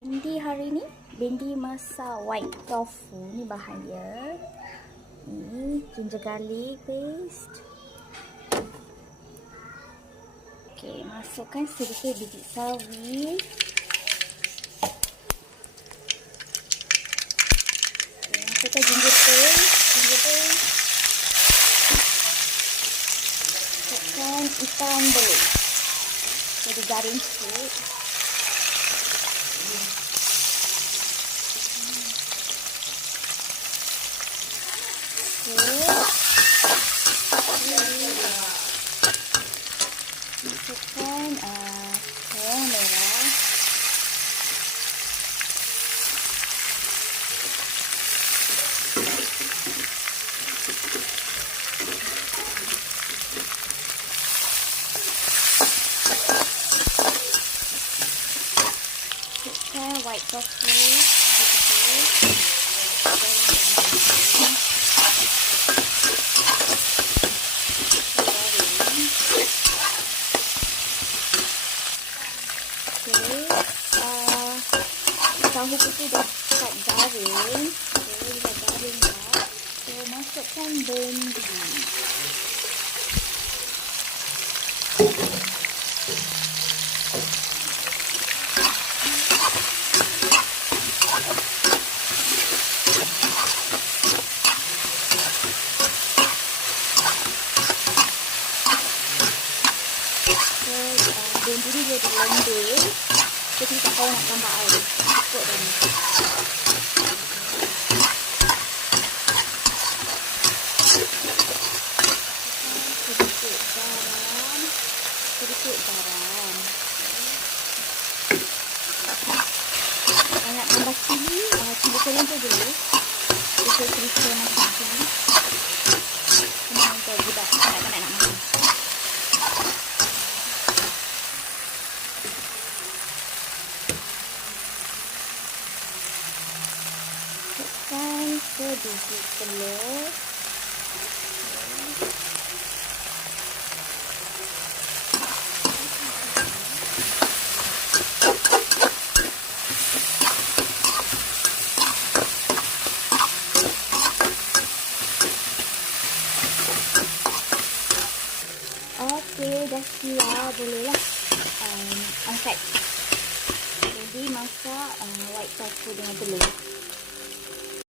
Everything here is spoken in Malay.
Bendi hari ni, bendi masak white tofu. Ni bahan dia. Ni ginger garlic paste. Okey, masukkan sedikit biji sawi. Okay, masukkan ginger paste. Ginger paste. Masukkan ikan belut. Jadi garing sikit. Masukkan uh, bawang merah. Masukkan white tofu. Begitu. Uh, tahu putih dah start garing. Okey, dah garing dah. So, masukkan bendi. Ni dia dah lembut. Kita tak payah nak tambah air. Cukup dah ni. Sedikit garam. Nak tambah cili, cili kering tu dulu. Kita cerita masak cili. Sebiji telur. Okey, dah siap. Bolehlah um, angkat. Jadi masak uh, white tofu dengan telur.